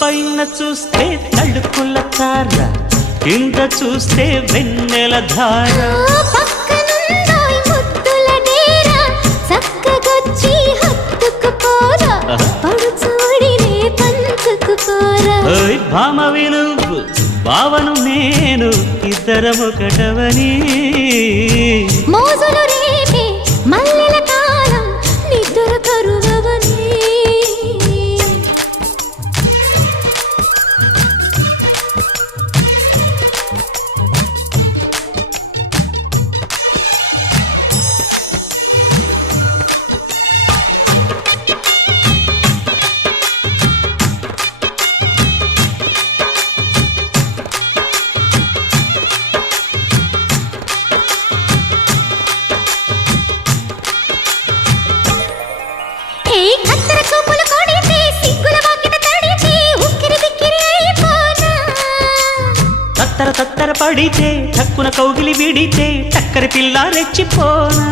పైన చూస్తే తడుకుల తార, కింద చూస్తే వెన్నెల ధార. పక్కనుందోయ్ ముద్దుల డేరా, చక్కగొచ్చి హత్తుకుపోరా, పడుచూడినే పంచుకుపోరా. భామ విలువు భావను నేను, ఇద్దరమొకటవని. మోజులు రేపే మల్లెల కాలం, నిద్ర కరువవని. తత్తర తత్తర పడితే, తక్కున కౌగిలి విడితే, చక్కరి పిల్ల రెచ్చిపోనా.